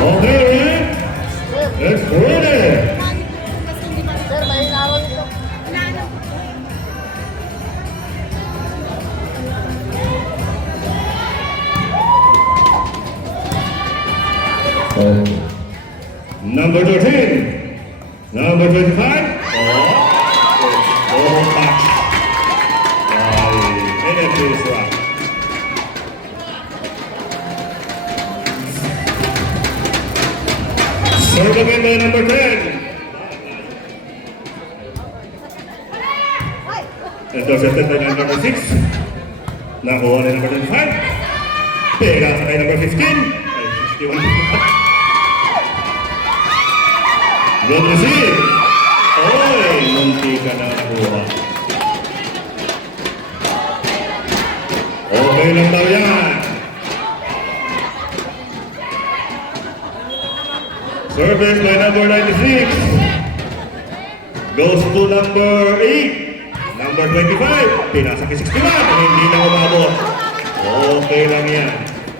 Okay, Ryan. Let's go there. Sir, may inawal ito. Number 13. Number 25. Oh, back. Minute is right. Serve again by number 10. Intercepted by number 6. Nakuha ni number 25. Pega sa kay number 15. Ay, 61. Good receive. Oy, munti ka na nakuha. Okay lang daw yan. Service by number 96. Goes to number 8. Number 25. Pinasa kay 61. Hindi na umabot. Okay lang yan.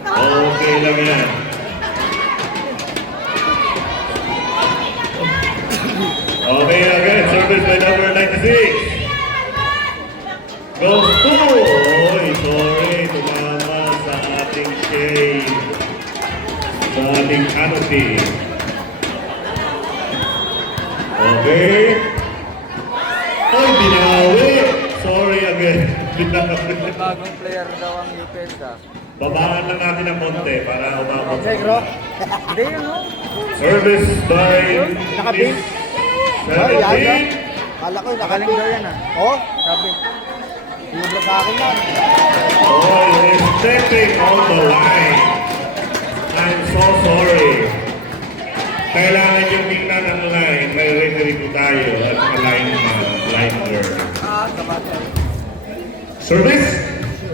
Okay lang yan. Okay again. Service by number 96. Goes to. Oy, sorry. Tumama sa ating shade. Sa ating canopy. Okay. Ay, binawi. Sorry again. Binawi. Bagong player daw ang UPS ah. Babaan lang natin ng konti para umabot. Okay, bro. Hindi yun no? Service by Nakabing. Miss Oh, yan, yan. 17. Kala ko, Magaling daw yan ah. Oh, Sabi. yung sa akin na. Oh, is stepping on the line. I'm so sorry. Kailangan yung tingnan ng line. May referee po tayo at lineman, liner. Sabagay. Service.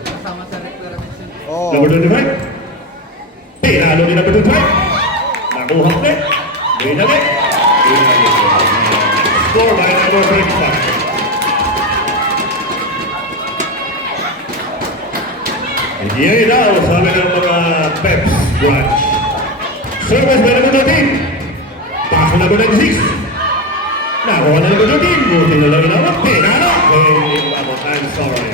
Kasama sa reparation. Oh. Number 25. Pinalo ni number 25. Nakuha ulit. Binalik. Binalik. Score by number 25. Yan daw, sabi ng mga Peps branch. Service by number 13. Pass na number 96. Nakuha na number 13. Buti na lang inawag. Pinalo. I'm sorry.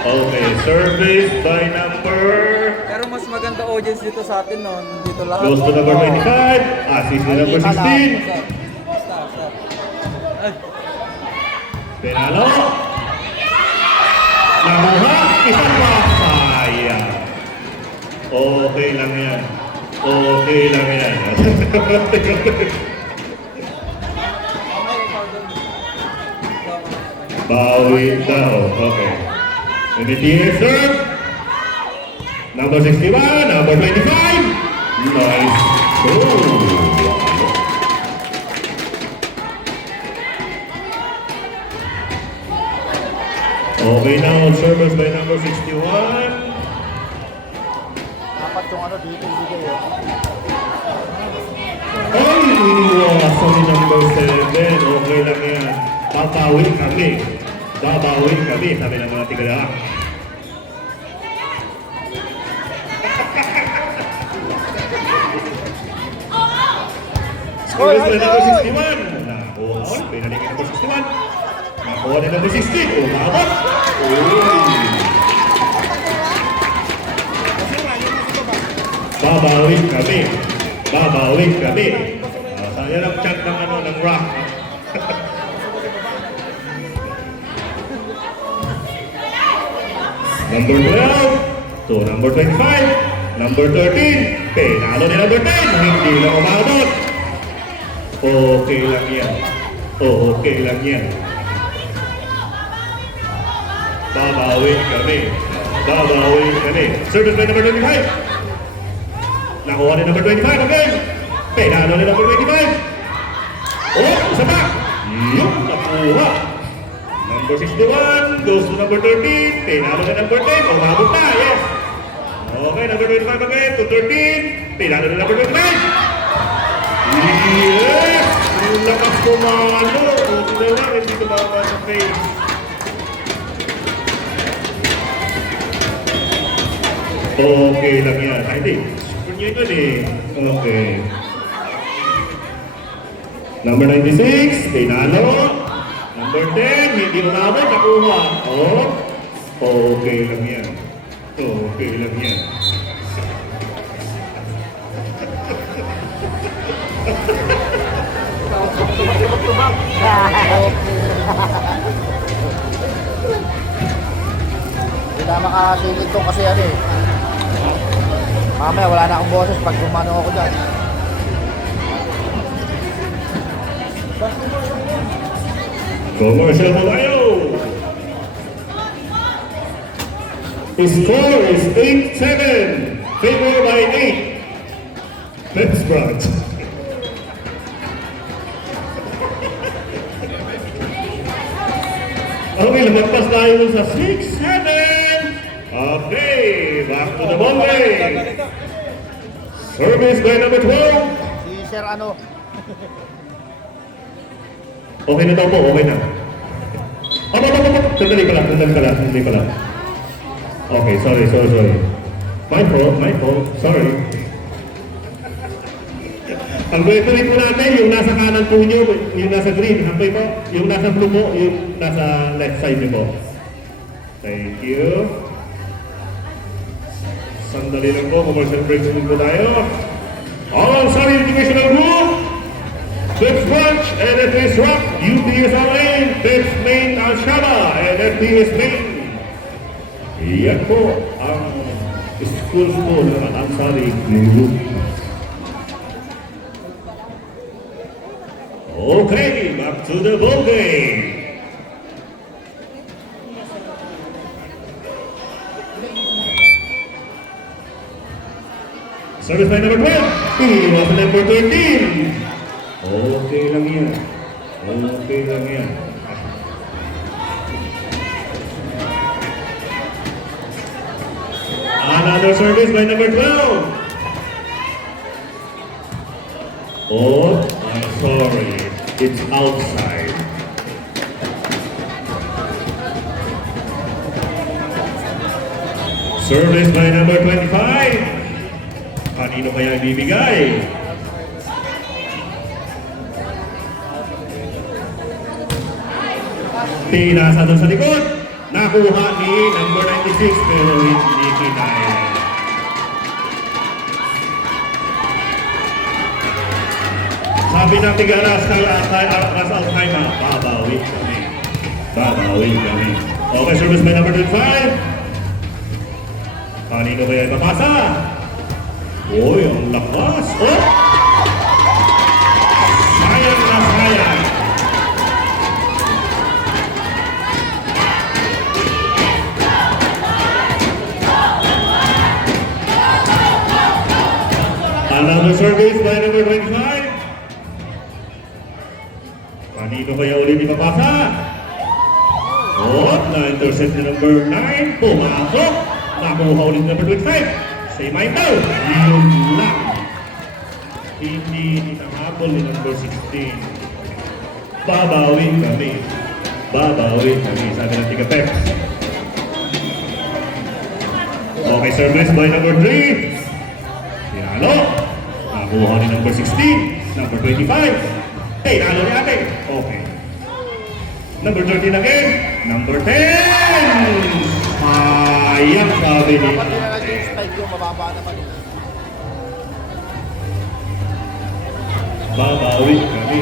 Okay, service by number... Pero mas maganda audience dito sa atin no. Dito lahat. Goes to number 25. Assist na number 16. Stop. Ay. Penalo. Nakuha. Isang pa. Sayang. Okay lang yan. Okay lang yan. Bawi daw. Okay. Immediate serve. Number 61. Number 25. Nice. Oh. Okay, now service by number 61. Dapat yung ano dito ibigay eh. Ay, iniwasan ni number 7. Okay lang yan. Babawi kami. Babawi kami, sabi ng mga tigala. Service by number 61. Nakuha. Pinalik number 61. Nakuha ni number 16. Umabot. Babawi kami. Babawi kami. Saya lang chat ng ano, ng rock. Number 12 to number 25. Number 13. Penalo ni number 10. Hindi na umabot. Okay lang yan. Okay lang yan. Babawi kami. Babawi kami. Service by number 25. Nakuha ni number 25 again. Penalo ni number 25. Oh, isa pa. Yung nakuha. Number 61 goes to number 13. Penalo ni number 10. Umabot na, yes. Okay, number 25 again to 13. Penalo ni number 25. Yes! Yung lakas kumano. Buti na lang, hindi tumama sa face. Okay lang yan. Ay, hindi. Score niya yun eh. Okay. Number 96, pinalo. Number 10, hindi umabot, nakuha. Oh, okay lang yan. Okay lang yan. Hindi na makakasingit to kasi ano eh. Mamaya wala na akong boses pag gumano ako dyan. Commercial na tayo. The score is 8-7. Favor by 8. Let's branch. Okay, lumagpas tayo sa 6-7. Okay, back to the ball game. Service by number 12. Si Sir ano, Okay na daw po, okay na. Sandali pa lang. Okay, sorry. My fault, sorry. Ang referee po natin, yung nasa kanan po nyo, yung nasa green, hapay po, yung nasa blue po, yung nasa left side nyo po. Thank you. Sandali lang po, commercial break din po tayo. All sorry, educational group. Fifth Branch and FTS Rock, UPS Lane, Fifth Main Al-Shaba and FTS Main. Yan po ang school po ng Al-Ansari Group. Okay, back to the ball game. Service by number 12, iwas na number 13. Okay lang yan. Another service by number 12. Oh, I'm sorry. It's outside. Service by number 25. Kanino kaya ibibigay? Pinasa doon sa likod. Nakuha ni number 96 pero hindi kinaya. Sabi ng tigaras kay Ras Alzheimer, babawi kami. Okay, service by number 25. Kanino kaya ipapasa? Uy, ang lakas. Oh! Sayang na sayang. Another service by number 25. Kanino kaya ulit ipapasa? Oh, na-intercept ni number 9. Pumasok. Nakuha ulit number 25. Say my daw. Yun lang. Hindi nakahabol ni number 16. Babawin kami. Sabi ng Tiga-Pex. Okay, service by number 3. Pinalo. Nakuha ni number 16. Number 25. Hey, nalo ni ate. Okay. Number 13 again. Number 10. Sayang sabi ni dapat nila yung spike yung mababa naman eh. Babawi kami.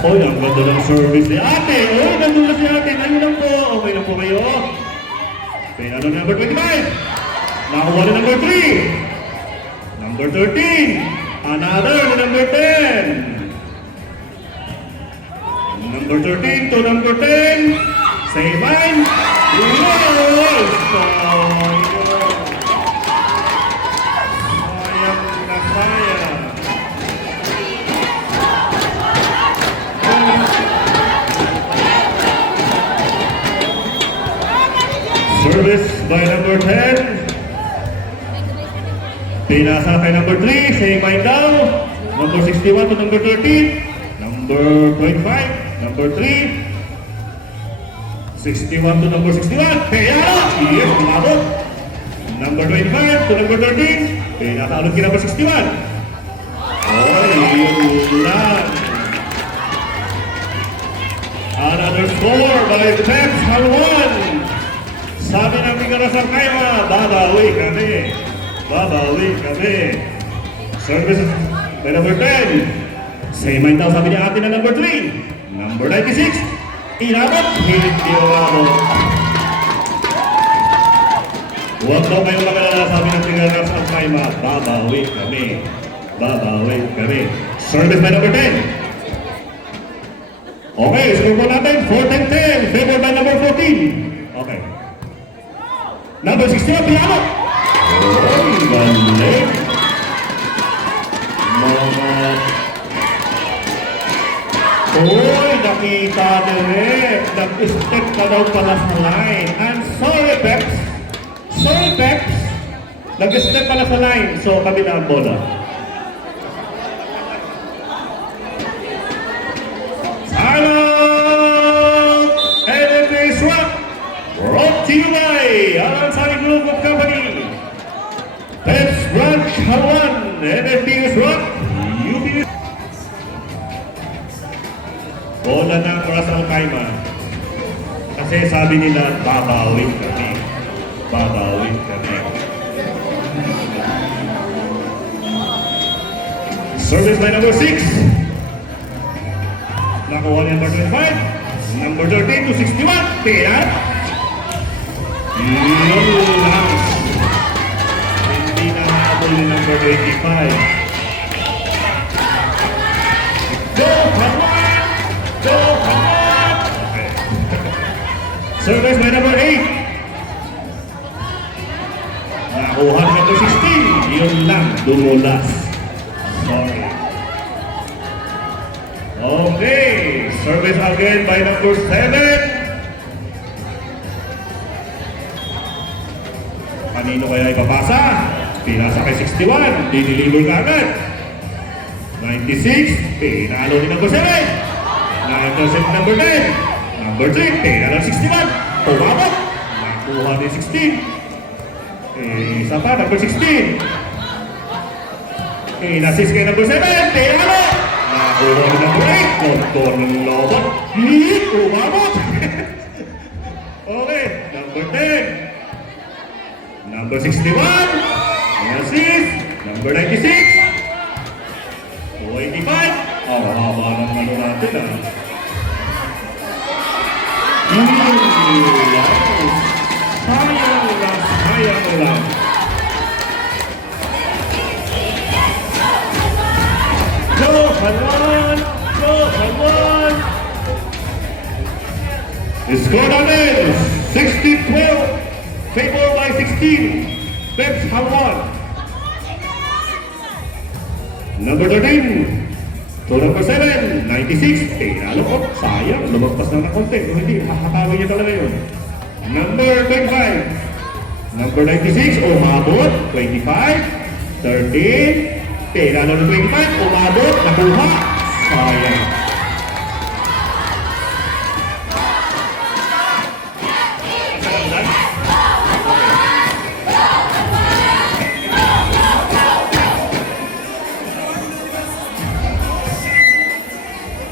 Oy, ang ganda ng service ni ate. Oy, nandun na si ate. Ayun lang po. Okay lang po kayo. Pinalo ni number 25. Nakuha ni number 3. Number 13. Another ni number 10. Number 13 to number 10. Say mine. Yes! Sayang na sayang. Service by number 10. Pinasa kay number 3. Say mine daw. Number 61 to number 13. Number 25. Number 3. 61 to number 61. Pinalo! Yes, umabot. Number 25 to number 13. Pinatalo kay number 61. Oh, yun lang. Another score by Pex Halwan. Sabi ng Migarasan Kaima, babawi kami. Babawi kami. Service by number 10. Same mind daw sabi niya atin na number 3. Number 96. Inabot. Hindi umabot. Huwag daw kayong magalala sabi ng Migarasan Kaima, babawi kami. Babawi kami. Service by number 10. Okay, score po natin, 4-10-10, favored by number 14. Okay. Number 61, Piano. Oy, galing. Oy, nakita direct. Nag-step ka daw pala sa line. And sorry, Peps. Sorry, Peps. Nag-step pala sa line. So, kabila ang bola. Brought to you by Alansari Group of Company, Pets Ranch Halwan, NFTS Rock, UPS. Bola na para sa Alkaima. Kasi sabi nila, babawin kami. Babawin kami. Service by number 6. Nakuha niya number 25. Number 13 to 61. Pera. Yun lang. Hindi na habol ni number 25. Go, Halwan! Go, Halwan! Okay. Service by number 8. Nakuha ni number 16. Yun lang, dumulas. Sorry. Okay. Service again by number 7. Kanino kaya ipapasa? Pinasa kay 61, diniliver ka agad. 96, pinalo ni number 7. Na-intercept number 10. Number 3, pinalo 61. Tumabot. Nakuha ni 16. Isa pa, number 16. In-assist kay number 7. Pinalo. Nakuha ni number 8. Kontor ng lobot. Tumabot. Okay, number 10. Number 61, assist. Number 96, 285. Haba ng ano natin ah. Sayang lang, sayang lang. Go, Halwan! Go, Halwan! Score namin, 60-12. Favor by 16, Peps Halwan. Number 13, to number 7, 96, pinalo ko. Sayang, lumagpas na ng konti. Kung hindi, hakatawin niya talaga yun. Number 25, number 96, umabot, 25, 13, pinalo ng 25, umabot, nakuha. Sayang.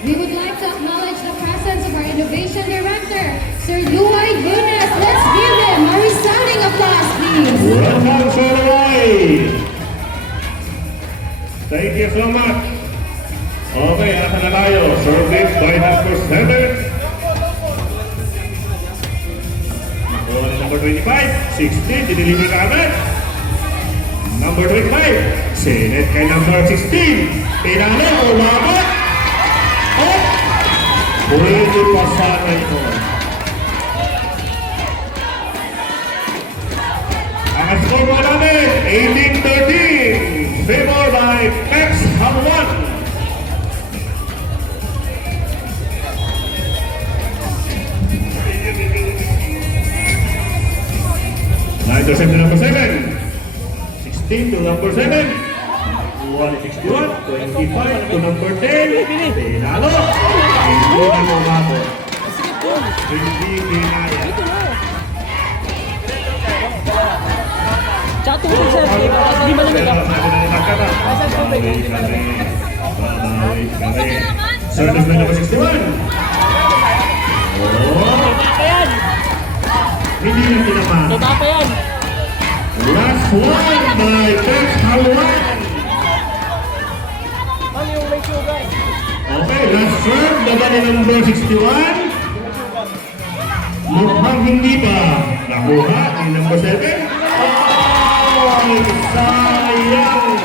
We would like to acknowledge the presence of our Innovation Director, Sir Luay Gunas. Let's give him a resounding applause, please. Welcome, Sir Luay. Thank you so much. Okay, asa na tayo? Service by number 7. Nakuha ni number 25. 16, diniliver ka agad. Number 25. Sinet kay number 16. Pinalo, umabot. Oh! Pwede pa sana ito. Ang score mo namin, 18-13. Favor by Pex Halwan. Na-intercept na number 7. 16 to number 7. 161, 25 to number 10. Pinalo. Hindi na umabot. Hindi kinaya. Tsaka tubig sir, hindi malamig Pero ako. sabi na ni Takara, babawi kami. Babawi kami. Service na number 61. Oh, Tapa yan! hindi na tinaman. Tapa yan! Last one by Tex Haluan. Ano yung may sugar? Okay, last serve, baba ni number 61. Mukhang hindi pa nakuha ni number 7. Oh, sayang!